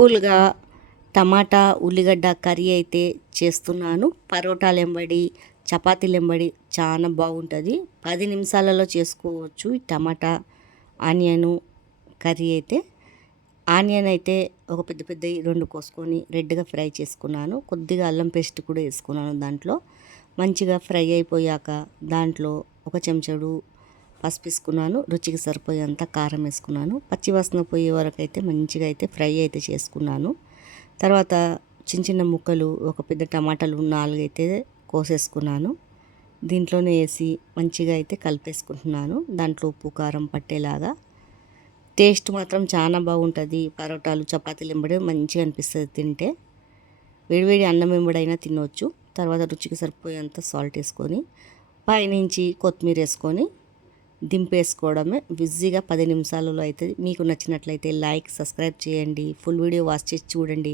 సింపుల్గా టమాటా ఉల్లిగడ్డ కర్రీ అయితే చేస్తున్నాను. పరోటాలు ఎంబడి చపాతీలు ఎంబడి చాలా బాగుంటుంది. 10 నిమిషాలలో చేసుకోవచ్చు ఈ టమాటా ఆనియను కర్రీ అయితే. ఆనియన్ అయితే ఒక పెద్ద పెద్దవి 2 కోసుకొని రెడ్గా ఫ్రై చేసుకున్నాను. కొద్దిగా అల్లం పేస్ట్ కూడా వేసుకున్నాను దాంట్లో. మంచిగా ఫ్రై అయిపోయాక దాంట్లో ఒక చెంచాడు పసుపు వేసుకున్నాను. రుచికి సరిపోయేంత కారం వేసుకున్నాను. పచ్చివాసన పోయే వరకు అయితే మంచిగా అయితే ఫ్రై అయితే చేసుకున్నాను. తర్వాత చిన్న చిన్న ముక్కలు ఒక పెద్ద టమాటాలు 4 అయితే కోసేసుకున్నాను. దీంట్లోనే వేసి మంచిగా అయితే కలిపేసుకుంటున్నాను. దాంట్లో ఉప్పు కారం పట్టేలాగా. టేస్ట్ మాత్రం చాలా బాగుంటుంది. పరోటాలు చపాతీలు ఎంబడి మంచిగా అనిపిస్తుంది తింటే. వేడివేడి అన్నం ఎంబడైనా తినవచ్చు. తర్వాత రుచికి సరిపోయేంత సాల్ట్ వేసుకొని పైనుంచి కొత్తిమీర వేసుకొని దింపేసుకోవడమే. ఈజీగా 10 నిమిషాలలో అయితే. మీకు నచ్చినట్లయితే లైక్ సబ్స్క్రైబ్ చేయండి. ఫుల్ వీడియో వాచ్ చేసి చూడండి.